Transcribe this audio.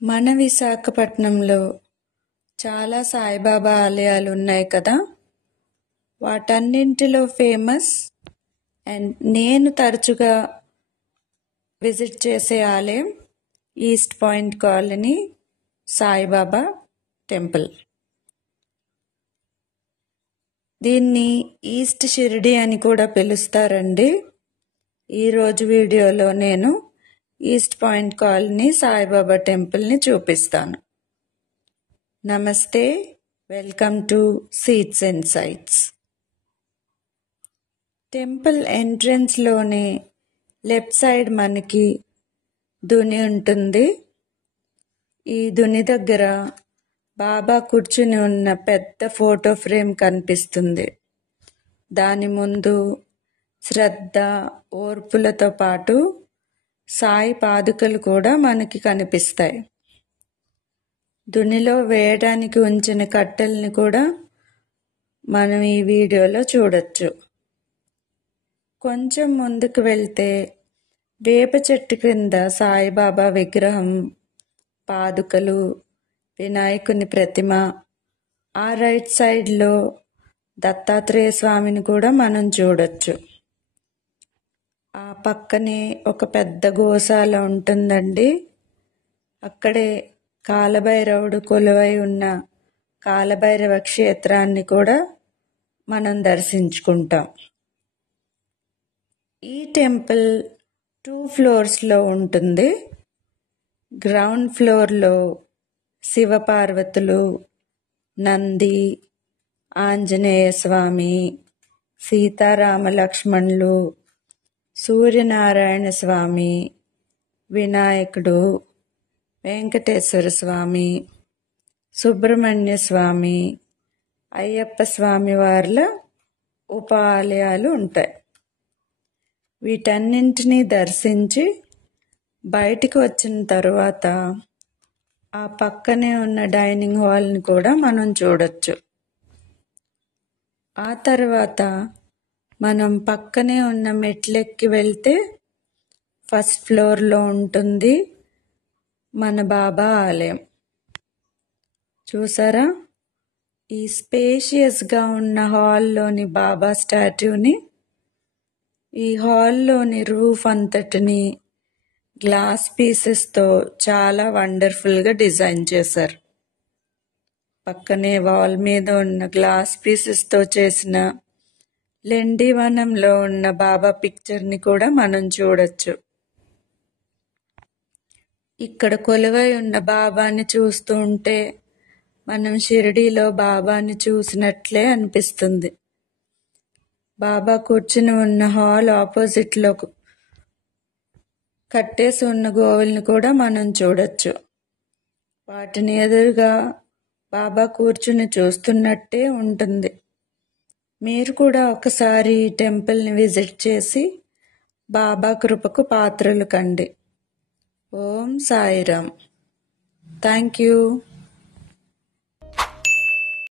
మన విశాఖపట్నంలో చాలా సాయిబాబా ఆలయాలు ఉన్నాయి కదా. వాటన్నింటిలో ఫేమస్ అండ్ నేను తరచుగా విజిట్ చేసే ఆలయం east point colony Saibaba temple. దీన్ని ఈస్ట్ షిరిడి అని కూడా పిలుస్తారండి. ఈరోజు వీడియోలో నేను ఈస్ట్ పాయింట్ కాలనీ సాయిబాబా టెంపుల్ని చూపిస్తాను. నమస్తే, welcome to seeds and sights. Temple ఎంట్రన్స్లోనే లెఫ్ట్ సైడ్ మనకి దుని ఉంటుంది. ఈ దుని దగ్గర బాబా కూర్చుని ఉన్న పెద్ద ఫోటో ఫ్రేమ్ కనిపిస్తుంది. దాని ముందు శ్రద్ధ, ఓర్పులతో పాటు సాయి పాదుకలు కూడా మనకి కనిపిస్తాయి. దునిలో వేయడానికి ఉంచిన కట్టెల్ని కూడా మనం ఈ వీడియోలో చూడొచ్చు. కొంచెం ముందుకు వెళ్తే వేప చెట్టు క్రింద సాయిబాబా విగ్రహం, పాదుకలు, వినాయకుని ప్రతిమ, ఆ రైట్ సైడ్లో దత్తాత్రేయ స్వామిని కూడా మనం చూడొచ్చు. ఆ పక్కనే ఒక పెద్ద గోశాల ఉంటుందండి. అక్కడే కాలభైరవుడు కొలువై ఉన్న కాలభైరవ క్షేత్రాన్ని కూడా మనం దర్శించుకుంటాం. ఈ టెంపుల్ 2 ఫ్లోర్స్లో ఉంటుంది. గ్రౌండ్ ఫ్లోర్లో శివపార్వతులు, నంది, ఆంజనేయ స్వామి, సీతారామ లక్ష్మణులు, సూర్యనారాయణ స్వామి, వినాయకుడు, వెంకటేశ్వర స్వామి, సుబ్రహ్మణ్య స్వామి, అయ్యప్ప స్వామి వార్ల ఉపాలయాలు ఉంటాయి. వీటన్నింటినీ దర్శించి బయటికి వచ్చిన తరువాత ఆ పక్కనే ఉన్న డైనింగ్ హాల్ని కూడా మనం చూడొచ్చు. ఆ తర్వాత మనం పక్కనే ఉన్న మెట్లెక్కి వెళ్తే ఫస్ట్ ఫ్లోర్లో ఉంటుంది మన బాబా ఆలయం. చూసారా, ఈ స్పేషియస్గా ఉన్న హాల్లోని బాబా స్టాట్యూని, ఈ హాల్లోని రూఫ్ అంతటిని గ్లాస్ పీసెస్తో చాలా వండర్ఫుల్గా డిజైన్ చేశారు. పక్కనే వాల్ మీద ఉన్న గ్లాస్ పీసెస్తో చేసిన లెండివనంలో ఉన్న బాబా పిక్చర్ని కూడా మనం చూడొచ్చు. ఇక్కడ కొలువై ఉన్న బాబాని చూస్తూ ఉంటే మనం షిరిడీలో బాబాని చూసినట్లే అనిపిస్తుంది. బాబా కూర్చుని ఉన్న హాల్ ఆపోజిట్లో కట్టేసి ఉన్న గోవుల్ని కూడా మనం చూడొచ్చు. వాటిని ఎదురుగా బాబా కూర్చుని చూస్తున్నట్టే ఉంటుంది. మీరు కూడా ఒకసారి ఈ టెంపుల్ని విజిట్ చేసి బాబా కృపకు పాత్రలు కండి. ఓం సాయిరామ్. Thank you.